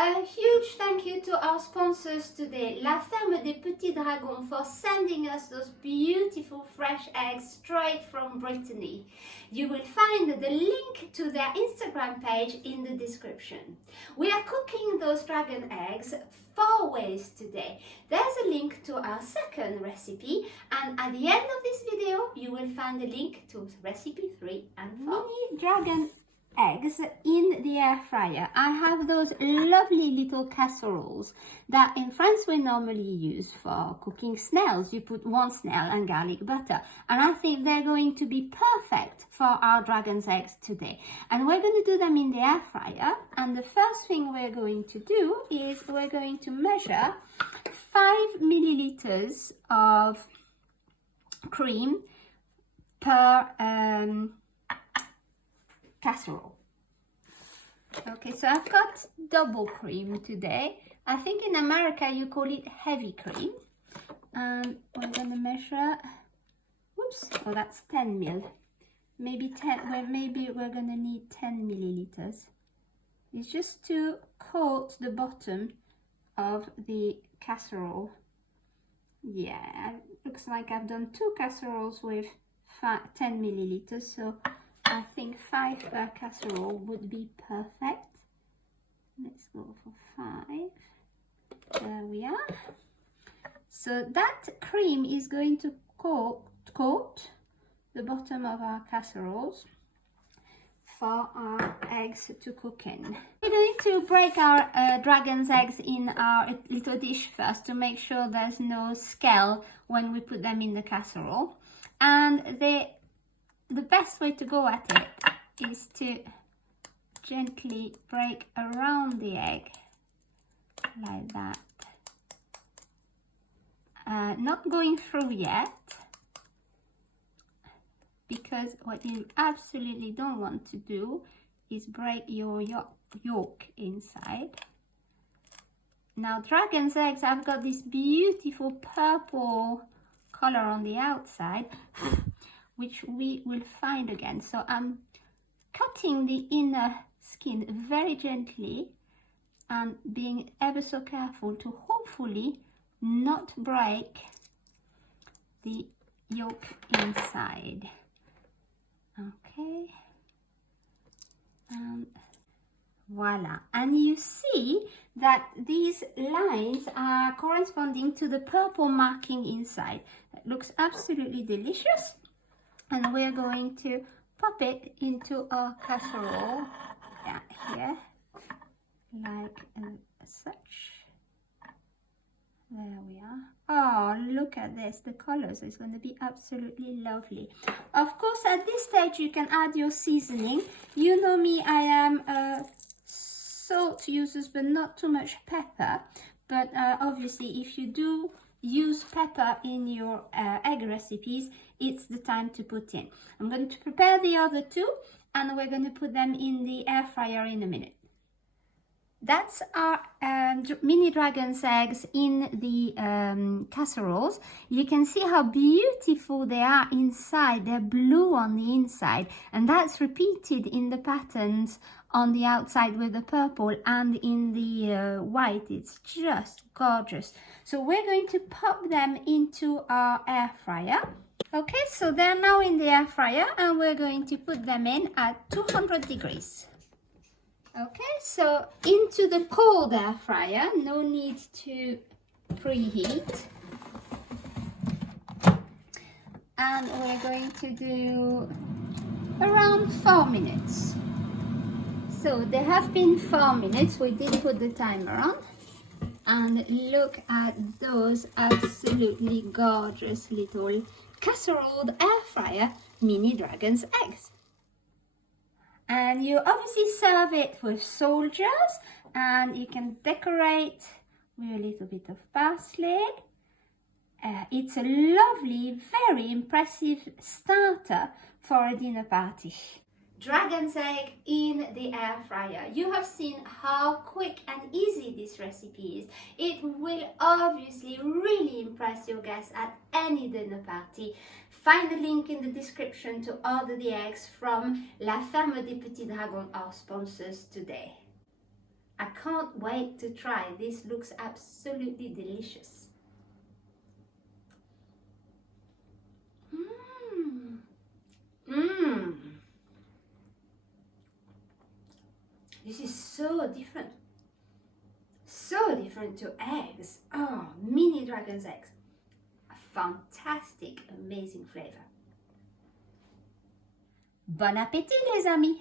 A huge thank you to our sponsors today, La Ferme des Petits Dragons, for sending us those beautiful fresh eggs straight from Brittany. You will find the link to their Instagram page in the description. We are cooking those dragon eggs 4 ways today. There's a link to our second recipe, and at the end of this video you will find a link to recipe 3 and 4. Mini dragon eggs in the air fryer. I have those lovely little casseroles that in France we normally use for cooking snails. You put 1 snail and garlic butter, and I think they're going to be perfect for our dragon's eggs today. And we're going to do them in the air fryer, and the first thing we're going to do is we're going to measure 5 milliliters of cream per casserole. Okay, so I've got double cream today. I think in America you call it heavy cream. And we're gonna measure, whoops, oh that's 10 mil. Maybe we're gonna need 10 milliliters. It's just to coat the bottom of the casserole. Yeah, looks like I've done 2 casseroles with 10 milliliters, so I think 5 per casserole would be perfect. Let's go for 5. There we are. So that cream is going to coat the bottom of our casseroles for our eggs to cook in. We're going to break our dragon's eggs in our little dish first to make sure there's no scale when we put them in the casserole. And the best way to go at it is to gently break around the egg like that. Not going through yet, because what you absolutely don't want to do is break your yolk inside. Now dragon's eggs have got this beautiful purple color on the outside, which we will find again. So I'm cutting the inner skin very gently and being ever so careful to hopefully not break the yolk inside. Okay, and voila. And you see that these lines are corresponding to the purple marking inside. That looks absolutely delicious. And we're going to pop it into our casserole, here, like such. There we are. Oh, look at this, the colors, it's going to be absolutely lovely. Of course, at this stage you can add your seasoning. You know me, I am salt users, but not too much pepper. But obviously, if you do use pepper in your egg recipes, it's the time to put in. I'm going to prepare the other 2, and we're going to put them in the air fryer in a minute. That's our mini dragon's eggs in the casseroles. You can see how beautiful they are inside. They're blue on the inside, and that's repeated in the patterns on the outside with the purple and in the white. It's just gorgeous. So we're going to pop them into our air fryer. Okay, so they're now in the air fryer, and we're going to put them in at 200 degrees. Okay, so into the cold air fryer, no need to preheat. And we're going to do around 4 minutes. So they have been 4 minutes, we did put the timer on. And look at those absolutely gorgeous little casserole air fryer mini dragon's eggs. And you obviously serve it with soldiers, and you can decorate with a little bit of parsley. It's a lovely, very impressive starter for a dinner party. Dragon's egg in the air fryer. You have seen how quick and easy this recipe is. It will obviously really impress your guests at any dinner party. Find the link in the description to order the eggs from La Ferme des Petits Dragons, our sponsors today. I can't wait to try. This looks absolutely delicious. This is so different. So different to eggs. Oh, mini dragon's eggs. A fantastic, amazing flavor. Bon appétit les amis!